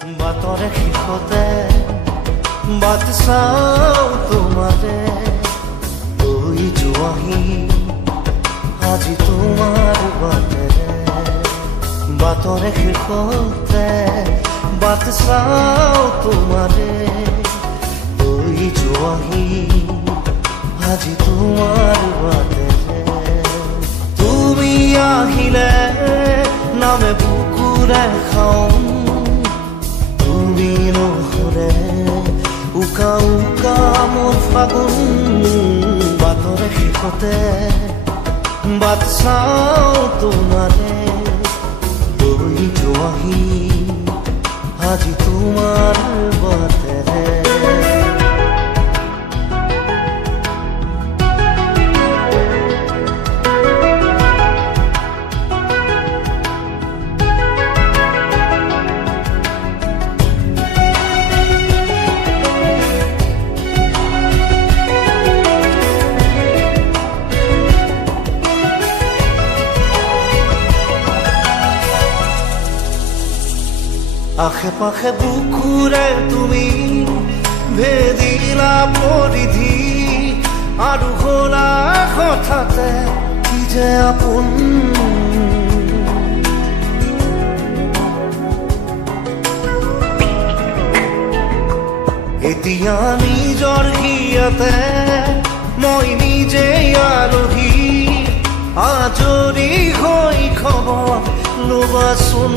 বাটৰে শেষতে বাট চাওঁ তোমাৰে লৈ যোৱাহি আজি তোমাৰ বাটেৰে বাটৰে শেষতে বাট চাওঁ তোমাৰে লৈ যোৱাহি আজি তোমাৰ বাটেৰে তুমি আহিলে নামে বুকুৰে খাওঁ তুমি নহ'লে উকা উকা মোৰ ফাগুন বাটৰে শেষতে বাট চাওঁ তোমাৰে লৈ যোৱাহি আজি তোমাৰ বাটেৰে আশে পাশে বুকুৰে তুমি ভেদিলা পৰিধি আৰু হলা হঠাতে কি যে আপোন এতিয়া নিজৰ হিয়াতে মই নিজে আলহী আজৰি হৈ খবৰ ল'বাচোন